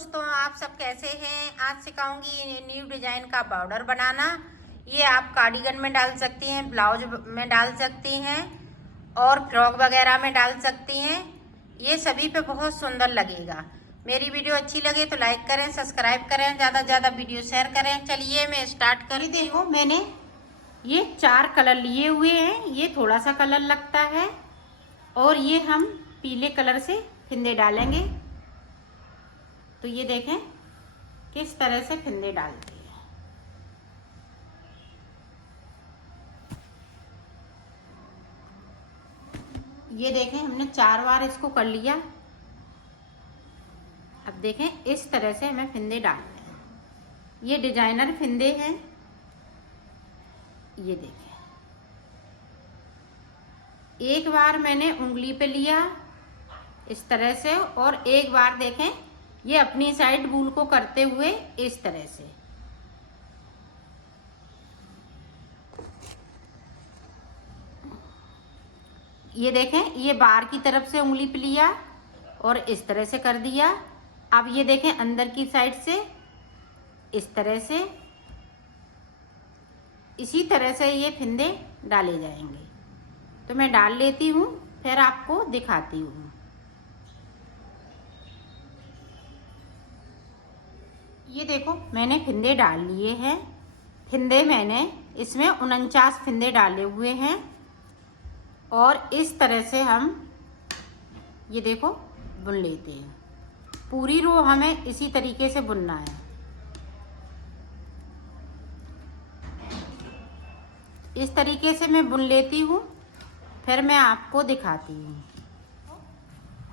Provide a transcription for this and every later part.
दोस्तों, आप सब कैसे हैं। आज सिखाऊंगी न्यू डिजाइन का बॉर्डर बनाना। ये आप कार्डिगन में डाल सकती हैं, ब्लाउज में डाल सकती हैं और फ्रॉक वगैरह में डाल सकती हैं। ये सभी पे बहुत सुंदर लगेगा। मेरी वीडियो अच्छी लगे तो लाइक करें, सब्सक्राइब करें, ज़्यादा से ज़्यादा वीडियो शेयर करें। चलिए मैं स्टार्ट करी। देखो मैंने ये 4 कलर लिए हुए हैं। ये थोड़ा सा कलर लगता है और ये हम पीले कलर से फिंदे डालेंगे। तो ये देखें किस तरह से फिंदे डालते हैं। ये देखें हमने 4 बार इसको कर लिया। अब देखें इस तरह से हमें फिंदे डालने हैं। ये डिजाइनर फिंदे हैं। ये देखें, एक बार मैंने उंगली पे लिया इस तरह से और एक बार देखें ये अपनी साइड बूल को करते हुए इस तरह से। ये देखें ये बाहर की तरफ से उंगली पे लिया और इस तरह से कर दिया। अब ये देखें अंदर की साइड से इस तरह से, इसी तरह से ये फिंदे डाले जाएंगे। तो मैं डाल लेती हूँ फिर आपको दिखाती हूँ। ये देखो मैंने फिंदे डाल लिए हैं। फिंदे मैंने इसमें 49 फिंदे डाले हुए हैं और इस तरह से हम ये देखो बुन लेते हैं। पूरी रो हमें इसी तरीके से बुनना है। इस तरीके से मैं बुन लेती हूँ फिर मैं आपको दिखाती हूँ।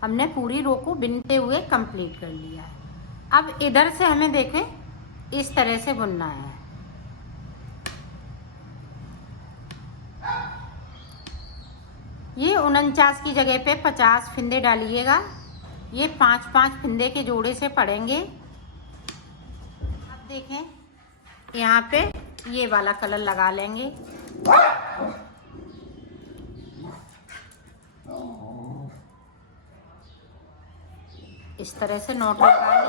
हमने पूरी रो को बिनते हुए कंप्लीट कर लिया है। अब इधर से हमें देखें इस तरह से बुनना है। ये 49 की जगह पे 50 फिंदे डालिएगा। ये 5-5 फिंदे के जोड़े से पड़ेंगे। अब देखें यहाँ पे ये वाला कलर लगा लेंगे। इस तरह से नोट लगा ली।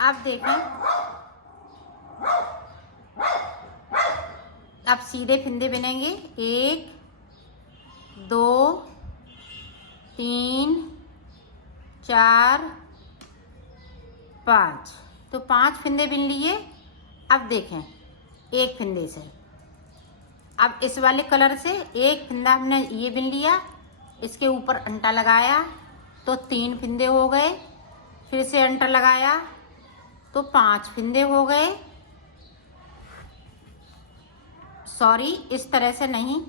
अब देखें अब सीधे फिंदे बिनेंगे। 1 2 3 4 5। तो 5 फिंदे बिन लिए। अब देखें एक फिंदे से अब इस वाले कलर से एक फिंदा हमने ये बिन लिया, इसके ऊपर अंटा लगाया तो 3 फिंदे हो गए। फिर से अंटा लगाया तो 5 फिंदे हो गए। सॉरी इस तरह से नहीं,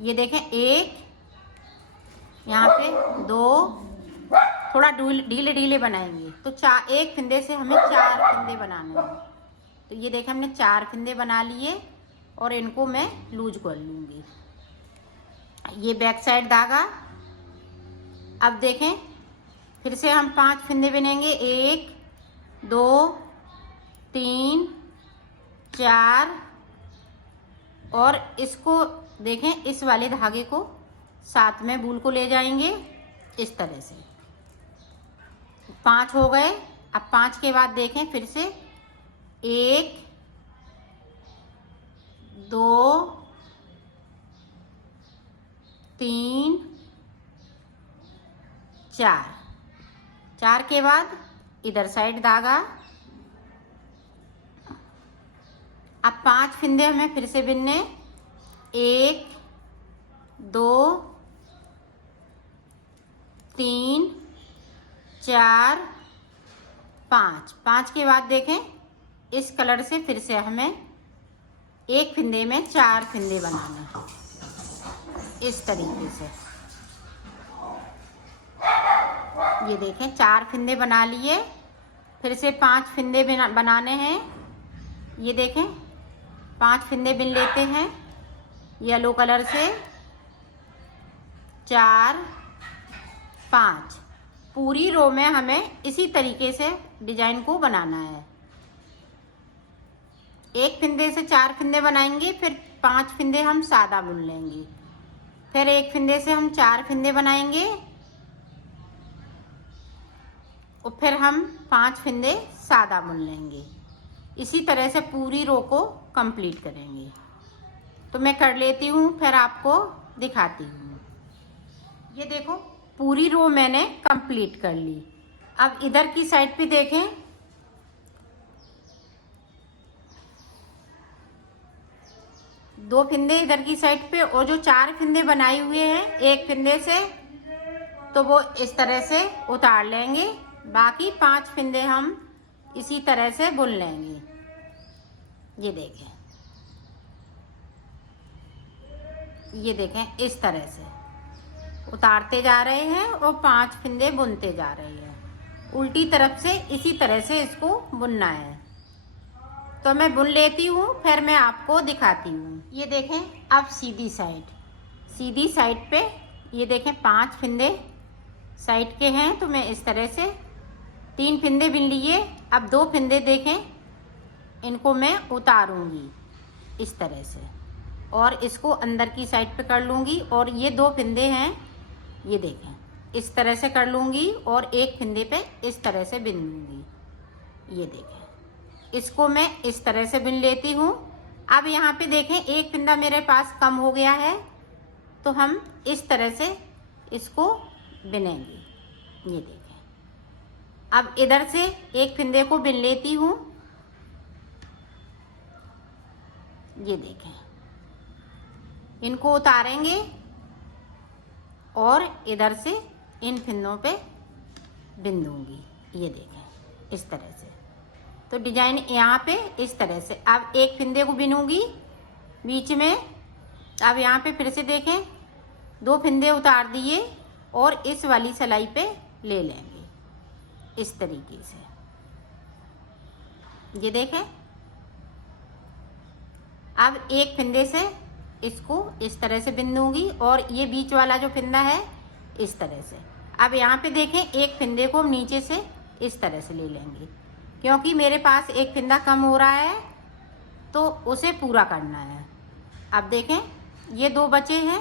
ये देखें 1 यहाँ पे 2, थोड़ा ढीले ढीले बनाएंगे तो 1 फिंदे से हमें 4 फिंदे बनाने हैं। तो ये देखें हमने 4 फिंदे बना लिए और इनको मैं लूज कर लूँगी। ये बैक साइड धागा। अब देखें फिर से हम 5 फिंदे बिनेंगे। 1 2 3 4 और इसको देखें इस वाले धागे को साथ में बूल को ले जाएंगे इस तरह से। 5 हो गए। अब 5 के बाद देखें फिर से 1 2 3 4 के बाद इधर साइड धागा। अब 5 फिंदे हमें फिर से बिनने। 1 2 3 4 5 के बाद देखें इस कलर से फिर से हमें एक फिंदे में 4 फिंदे बनाने इस तरीके से। ये देखें 4 फिंदे बना लिए। फिर से 5 फिंदे बनाने हैं। ये देखें 5 फिंदे बिन लेते हैं येलो कलर से। 4 5 पूरी रो में हमें इसी तरीके से डिजाइन को बनाना है। एक फिंदे से 4 फिंदे बनाएंगे, फिर 5 फिंदे हम सादा बुन लेंगे, फिर एक फिंदे से हम 4 फिंदे बनाएंगे और फिर हम 5 फंदे सादा बुन लेंगे। इसी तरह से पूरी रो को कंप्लीट करेंगे। तो मैं कर लेती हूँ, फिर आपको दिखाती हूँ। ये देखो पूरी रो मैंने कंप्लीट कर ली। अब इधर की साइड पे देखें, 2 फंदे इधर की साइड पे और जो 4 फंदे बनाए हुए हैं एक फंदे से, तो वो इस तरह से उतार लेंगे। बाकी 5 फंदे हम इसी तरह से बुन लेंगे। ये देखें, ये देखें इस तरह से उतारते जा रहे हैं और 5 फंदे बुनते जा रहे हैं। उल्टी तरफ से इसी तरह से इसको बुनना है। तो मैं बुन लेती हूँ, फिर मैं आपको दिखाती हूँ। ये देखें, अब सीधी साइड पे ये देखें 5 फंदे साइड के हैं। तो मैं इस तरह से 3 फंदे बुन लिए। अब 2 फंदे देखें, इनको मैं उतारूंगी इस तरह से और इसको अंदर की साइड पे कर लूँगी। और ये 2 फंदे हैं, ये देखें इस तरह से कर लूँगी और एक फंदे पे इस तरह से बिन लूँगी। ये देखें, इसको मैं इस तरह से बिन लेती हूँ। अब यहाँ पे देखें एक फंदा मेरे पास कम हो गया है, तो हम इस तरह से इसको बिनेंगे। ये देखें, अब इधर से एक फंदे को बिन लेती हूँ। ये देखें, इनको उतारेंगे और इधर से इन फंदों पे बिन दूंगी। ये देखें इस तरह से। तो डिजाइन यहाँ पे इस तरह से। अब एक फंदे को बिनूंगी बीच में। अब यहाँ पे फिर से देखें 2 फंदे उतार दिए और इस वाली सिलाई पे ले लेंगे इस तरीके से। ये देखें, अब एक फंदे से इसको इस तरह से बिन दूंगी और ये बीच वाला जो फंदा है इस तरह से। अब यहाँ पे देखें एक फंदे को हम नीचे से इस तरह से ले लेंगे, क्योंकि मेरे पास एक फंदा कम हो रहा है तो उसे पूरा करना है। अब देखें ये 2 बचे हैं,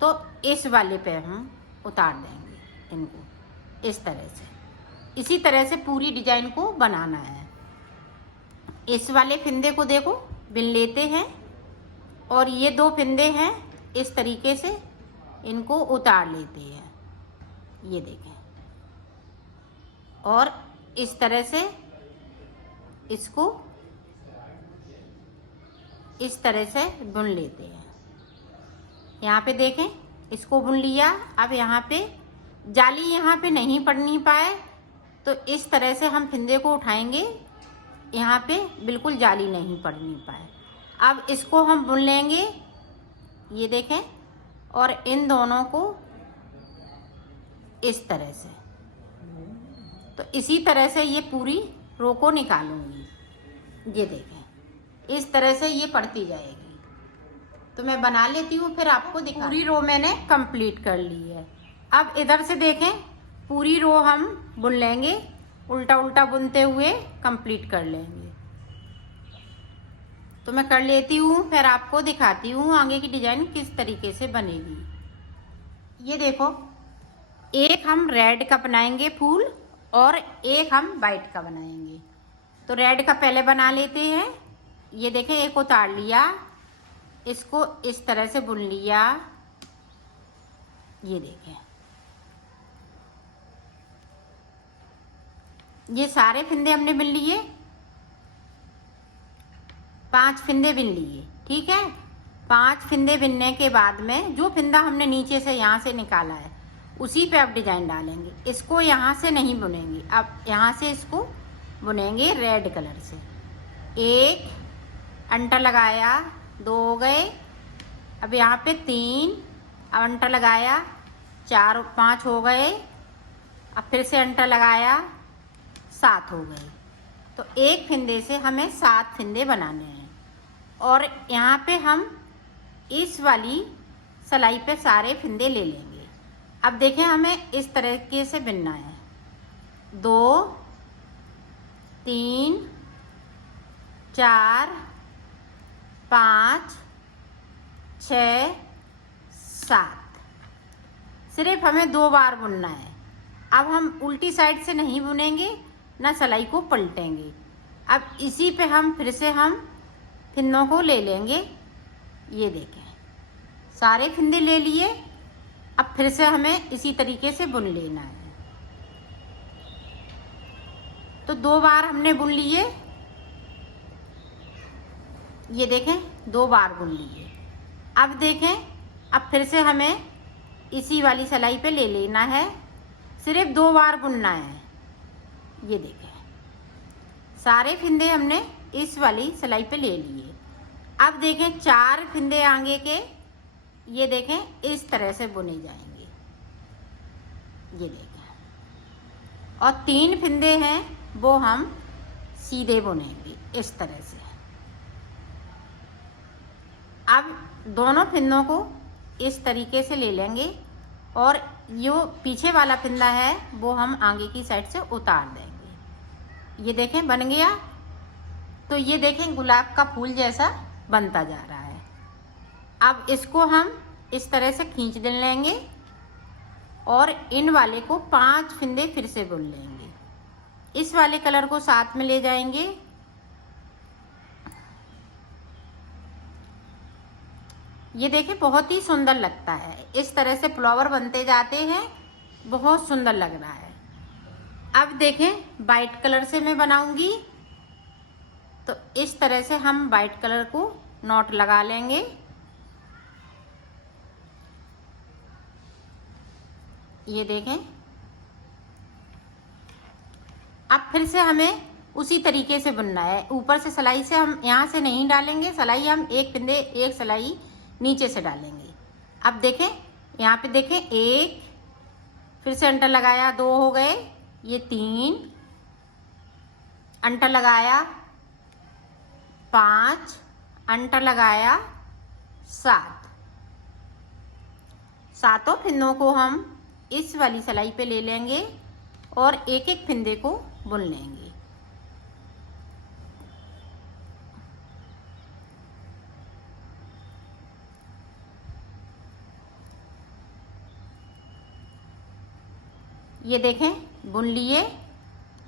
तो इस वाले पे हम उतार देंगे इनको इस तरह से। इसी तरह से पूरी डिजाइन को बनाना है। इस वाले फंदे को देखो बिन लेते हैं और ये 2 फंदे हैं इस तरीके से इनको उतार लेते हैं। ये देखें, और इस तरह से इसको इस तरह से बुन लेते हैं। यहाँ पे देखें इसको बुन लिया। अब यहाँ पे जाली यहाँ पे नहीं पड़नी पाए, तो इस तरह से हम फंदे को उठाएंगे, यहाँ पे बिल्कुल जाली नहीं पड़नी पाए। अब इसको हम बुन लेंगे। ये देखें, और इन दोनों को इस तरह से। तो इसी तरह से ये पूरी रो को निकालूंगी। ये देखें इस तरह से ये पड़ती जाएगी। तो मैं बना लेती हूँ, फिर आपको दिखा। पूरी रो मैंने कंप्लीट कर ली है। अब इधर से देखें पूरी रो हम बुन लेंगे, उल्टा उल्टा बुनते हुए कंप्लीट कर लेंगे। तो मैं कर लेती हूँ, फिर आपको दिखाती हूँ आगे की डिजाइन किस तरीके से बनेगी। ये देखो, एक हम रेड का बनाएंगे फूल और एक हम वाइट का बनाएंगे। तो रेड का पहले बना लेते हैं। ये देखें, एक उतार लिया, इसको इस तरह से बुन लिया। ये देखें, ये सारे फंदे हमने बिन लिए, 5 फंदे बिन लिए। ठीक है, 5 फंदे बिनने के बाद में जो फंदा हमने नीचे से यहाँ से निकाला है उसी पे अब डिजाइन डालेंगे। इसको यहाँ से नहीं बुनेंगे, अब यहाँ से इसको बुनेंगे रेड कलर से। 1 अंटा लगाया, 2 हो गए। अब यहाँ पे 3, अब अंटा लगाया, 4 5 हो गए। अब फिर से अंटा लगाया, 7 हो गए। तो एक फंदे से हमें 7 फंदे बनाने हैं। और यहाँ पे हम इस वाली सिलाई पे सारे फंदे ले लेंगे। अब देखें, हमें इस तरीके से बिनना है। 2 3 4 5 6 7। सिर्फ हमें 2 बार बुनना है। अब हम उल्टी साइड से नहीं बुनेंगे, ना सिलाई को पलटेंगे। अब इसी पे हम फिर से हम फिंदों को ले लेंगे। ये देखें, सारे फिंदे ले लिए। अब फिर से हमें इसी तरीके से बुन लेना है। तो 2 बार हमने बुन लिए। ये देखें, 2 बार बुन लिए। अब देखें, अब फिर से हमें इसी वाली सिलाई पे ले लेना है। सिर्फ 2 बार बुनना है। ये देखें, सारे फिंदे हमने इस वाली सिलाई पे ले लिए। अब देखें, 4 फिंदे आगे के ये देखें इस तरह से बुने जाएंगे। ये देखें, और 3 फिंदे हैं वो हम सीधे बुनेंगे इस तरह से। अब दोनों फिंदों को इस तरीके से ले लेंगे और जो पीछे वाला फिंदा है वो हम आगे की साइड से उतार देंगे। ये देखें, बन गया। तो ये देखें, गुलाब का फूल जैसा बनता जा रहा है। अब इसको हम इस तरह से खींच लेंगे और इन वाले को 5 फिंदे फिर से बुन लेंगे। इस वाले कलर को साथ में ले जाएंगे। ये देखें, बहुत ही सुंदर लगता है। इस तरह से फ्लावर बनते जाते हैं, बहुत सुंदर लग रहा है। अब देखें, वाइट कलर से मैं बनाऊंगी। तो इस तरह से हम वाइट कलर को नॉट लगा लेंगे। ये देखें, अब फिर से हमें उसी तरीके से बुनना है। ऊपर से सिलाई से हम यहाँ से नहीं डालेंगे सिलाई, हम एक फिंदे एक सिलाई नीचे से डालेंगे। अब देखें, यहाँ पे देखें, 1 फिर से अंटर लगाया, 2 हो गए, ये 3 अंटर लगाया, 5 अंटर लगाया, 7। सातों फिंदों को हम इस वाली सिलाई पे ले लेंगे और एक एक फिंदे को बुन लेंगे। ये देखें, बुन लिए।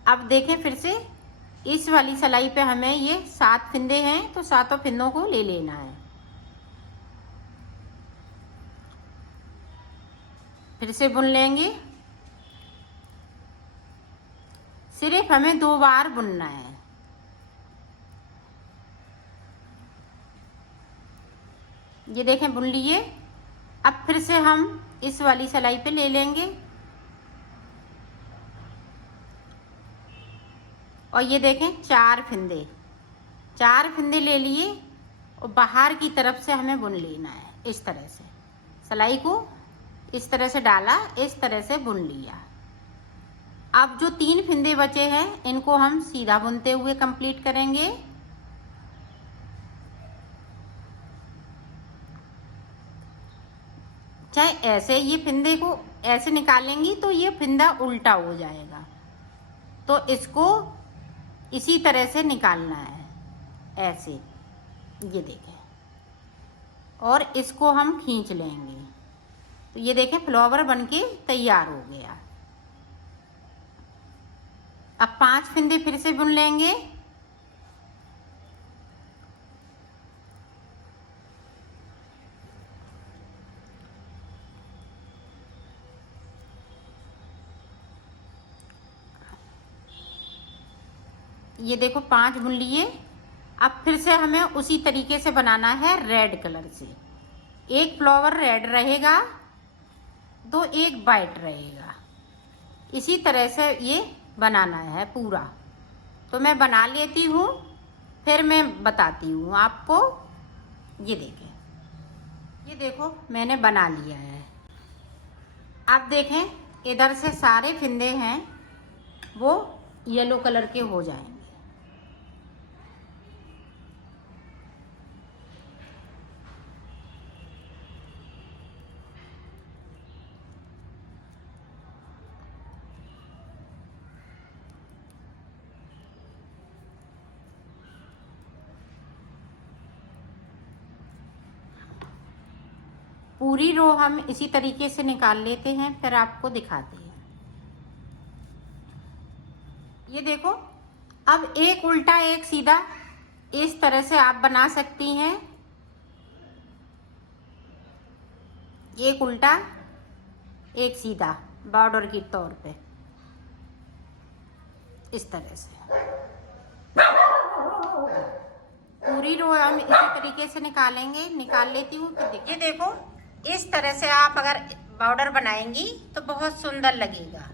अब देखें, फिर से इस वाली सिलाई पे हमें ये 7 फिंदे हैं, तो सातों फिंदों को ले लेना है। फिर से बुन लेंगे। सिर्फ हमें 2 बार बुनना है। ये देखें, बुन लिए। अब फिर से हम इस वाली सिलाई पे ले लेंगे और ये देखें, 4 फिंदे ले लिए और बाहर की तरफ से हमें बुन लेना है। इस तरह से सिलाई को इस तरह से डाला, इस तरह से बुन लिया। अब जो 3 फिंदे बचे हैं इनको हम सीधा बुनते हुए कंप्लीट करेंगे। चाहे ऐसे ये फिंदे को ऐसे निकालेंगी तो ये फिंदा उल्टा हो जाएगा, तो इसको इसी तरह से निकालना है, ऐसे। ये देखें, और इसको हम खींच लेंगे। तो ये देखें, फ्लावर बनके तैयार हो गया। अब 5 फिंदे फिर से बुन लेंगे। ये देखो, 5 बुन लिए। अब फिर से हमें उसी तरीके से बनाना है रेड कलर से। एक फ्लावर रेड रहेगा तो एक वाइट रहेगा। इसी तरह से ये बनाना है पूरा। तो मैं बना लेती हूँ, फिर मैं बताती हूँ आपको। ये देखें, ये देखो, मैंने बना लिया है। अब देखें, इधर से सारे फिंदे हैं वो येलो कलर के हो जाएंगे। पूरी रो हम इसी तरीके से निकाल लेते हैं, फिर आपको दिखाते हैं। ये देखो, अब एक उल्टा एक सीधा इस तरह से आप बना सकती हैं। एक उल्टा एक सीधा बॉर्डर के तौर पे इस तरह से पूरी रो हम इसी तरीके से निकालेंगे। निकाल लेती हूँ तो देखिए, देखो इस तरह से आप अगर बॉर्डर बनाएंगी तो बहुत सुंदर लगेगा।